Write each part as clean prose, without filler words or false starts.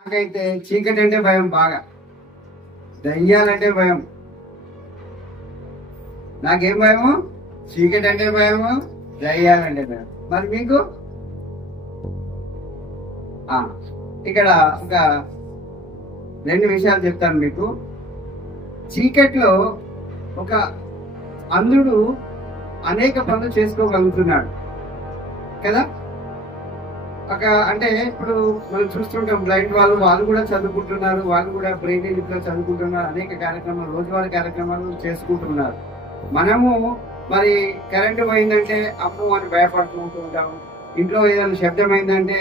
నాకైతే చీకటి అంటే భయం బాగా, దయ్యాలంటే భయం. నాకేం భయము? చీకటి అంటే భయము, దయ్యాలంటే భయం. మరి మీకు? ఇక్కడ ఒక 2 విషయాలు చెప్తాను మీకు. చీకట్లో ఒక అంధుడు అనేక పనులు చేసుకోగలుగుతున్నాడు కదా. అంటే ఇప్పుడు మనం చూస్తుంటాం బ్లైండ్ వాళ్ళు కూడా చదువుకుంటున్నారు, వాళ్ళు కూడా బ్రెయిన్ లో చదువుకుంటున్నారు, అనేక కార్యక్రమాలు, రోజువారీ కార్యక్రమాలు చేసుకుంటున్నారు. మనము మరి కరెంటు పోయిందంటే అప్పుడు మనం భయపడుకుంటూ ఉంటాము. ఇంట్లో ఏదైనా శబ్దం అయిందంటే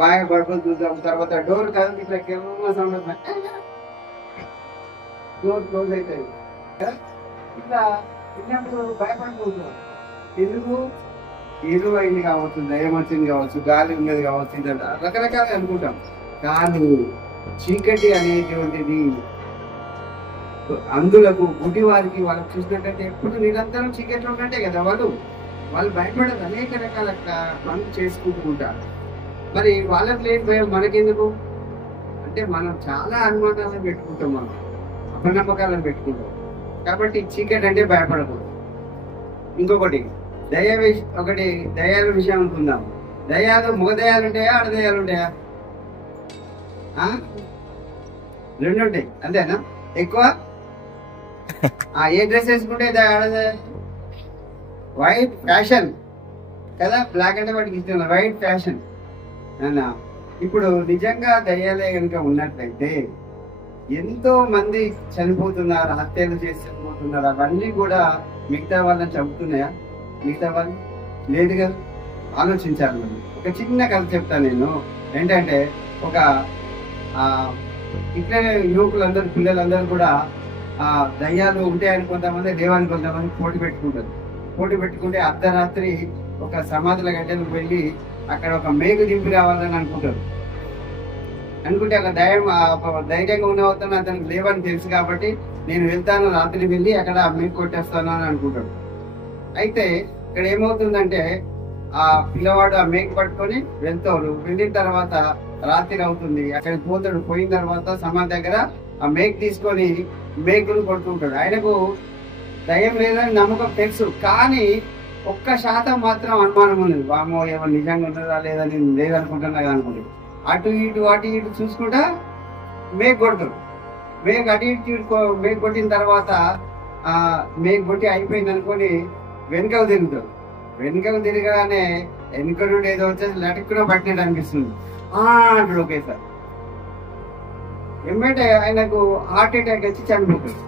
బాగా గడపలు చూద్దాం. తర్వాత డోర్ కదండి ఇట్లా కేవలం సౌండ్, డోర్ క్లోజ్ అవుతుంది ఇట్లా చిన్నప్పుడు భయపడుకుంటున్నాం. ఎందుకు? ఏదో అయింది కావచ్చు, దయ్యం వచ్చింది కావచ్చు, గాలి ఉన్నది కావచ్చు, ఇదంతా రకరకాలు అనుకుంటాం. కానీ చీకటి అనేటువంటిది అందులకు గుడి వారికి వాళ్ళకి చూసినట్టయితే ఎప్పుడు నిరంతరం చీకట్లో ఉన్నట్టే కదా వాళ్ళు భయపడదు, అనేక రకాల పనులు చేసుకుంటూ ఉంటారు. మరి వాళ్ళకి లేని భయం మనకెందుకు అంటే మనం చాలా అనుమానాలను పెట్టుకుంటాం, మనం అపనమ్మకాలను పెట్టుకుంటాం. కాబట్టి చీకటి అంటే భయపడకూడదు. ఇంకొకటి దయ్యాల విషయం అనుకుందాం. దయ్యాలు మగ దయ్యాలు ఉంటాయా, ఆడ దయ్యాలు ఉంటాయా? 2 ఉంటాయి అంతేనా? ఎక్కువ ఏ డ్రెస్ వేసుకుంటే వైట్ ఫ్యాషన్ కదా, బ్లాక్ అంటే వాటికి ఇష్టం, వైట్ ఫ్యాషన్ అన్నా. ఇప్పుడు నిజంగా దయ్యాలే కనుక ఉన్నట్లయితే ఎంతో మంది చనిపోతున్నారు, హత్యలు చేసి చనిపోతున్నారు. అవన్నీ కూడా మిగతా వాళ్ళని చంపుతున్నాయా? మిగతా వాళ్ళు లేదు కదా. ఆలోచించాలి మనం. ఒక చిన్న కథ చెప్తాను నేను. ఏంటంటే ఒక ఇట్లనే యువకులందరూ, పిల్లలందరూ కూడా దయ్యాలు ఉంటాయని కొంతమంది, దేవాన్ని కొంతమంది పోటీ పెట్టుకుంటే అర్ధరాత్రి ఒక సమాధుల గడ్డలకు వెళ్ళి అక్కడ ఒక మేకు దింపి రావాలని అనుకుంటే ఒక ధైర్యంగా ఉన్న అవుతాను, అతనికి లేవని తెలుసు కాబట్టి నేను వెళ్తాను, రాత్రి వెళ్ళి అక్కడ మేకు కొట్టేస్తాను అని అనుకుంటాడు. అయితే ఇక్కడ ఏమవుతుందంటే ఆ పిల్లవాడు ఆ మేకు పట్టుకొని వెళ్తాడు. వెళ్ళిన తర్వాత రాత్రి అవుతుంది, అక్కడికి పోతాడు. పోయిన తర్వాత సమాధి దగ్గర ఆ మేకు తీసుకొని మేకులు కొడుతుంటాడు. ఆయనకు దయ్యం లేదని నమ్మకం తెలుసు, కానీ 1% మాత్రం అనుమానం ఉన్నది. వామో ఏమో నిజంగా ఉన్నదా లేదా, నేను లేదనుకుంటున్నా కదా అనుకుంటాడు. అటు ఇటు చూసుకుంటా మేకు కొడతాడు. మేకు అటు ఇటు మేకు కొట్టిన తర్వాత మేకు కొట్టి అయిపోయింది అనుకొని వెనుకకు తిరుగుతాడు. వెనుకకు తిరగగానే వెనుక నుండి ఏదో వచ్చేసి లటక్కున పట్టినట్టు అనిపిస్తుంది అంటాడు ఒకేసారి. ఏమంటే ఆయనకు హార్ట్ అటాక్ వచ్చి చనిపోతాడు.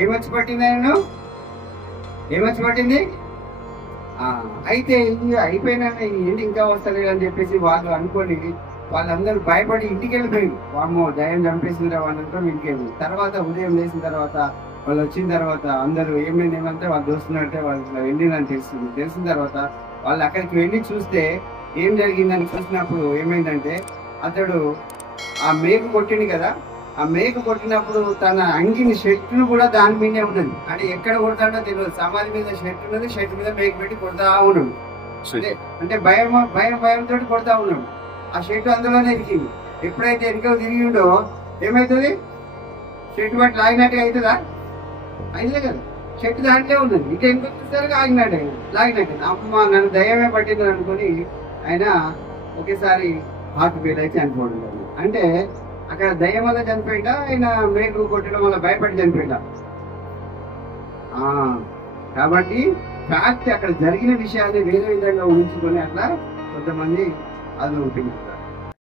ఏమొచ్చి పట్టింది ఆయనను? ఏమొచ్చి పట్టింది? అయితే అయిపోయినా ఏంటి ఇంకా వస్తలేదు అని చెప్పేసి వాళ్ళు అనుకొని వాళ్ళందరూ భయపడి ఇంటికి వెళ్ళిపోయింది. వామ్మో దయ్యం చంపేసిందిరా వాళ్ళంతా ఇంటికి వెళ్ళి. తర్వాత ఉదయం లేచిన తర్వాత వాళ్ళు వచ్చిన తర్వాత అందరూ ఏమంటే వాళ్ళు చూస్తున్నట్టే వాళ్ళు వెళ్ళిందని తెలిసిన తర్వాత వాళ్ళు అక్కడికి వెళ్ళి చూస్తే ఏం జరిగిందని చూసినప్పుడు ఏమైందంటే అతడు ఆ మేకు కొట్టింది కదా, ఆ మేకు కొట్టినప్పుడు తన అంగిని షర్టును కూడా దాని మీదే ఉన్నది. అంటే ఎక్కడ కొడతాడో తెలియదు. సమాధి మీద షర్ట్ ఉన్నది, షర్ట్ మీద మేకు పెట్టి కొడతా ఉన్నాడు. అంటే భయంతో కొడతా ఉన్నాడు. ఆ షర్టు అందులోనే ఎరికింది. ఎప్పుడైతే ఎరికలు తిరిగిండో ఏమవుతుంది? షర్టు బట్టి లాగినట్టుగా అవుతుందా? అయితే కదా, చెట్టు దాంట్లో ఉన్నది. ఇక ఇంకొకసారి లాగినట్టు అమ్మ నన్ను దయ్యమే పట్టింది అనుకుని ఆయన ఒకేసారి హార్ట్ ఫెయిల్ అయితే చనిపోవడం. అంటే అక్కడ దయ్యం వల్ల చనిపోయిందా, ఆయన మేకు కొట్టడం వల్ల భయపడి చనిపోయిందా? కాబట్టి ఫ్యాక్ట్ అక్కడ జరిగిన విషయాన్ని వేరే విధంగా ఊహించుకొని అట్లా కొంతమంది అది ఉంటుంది.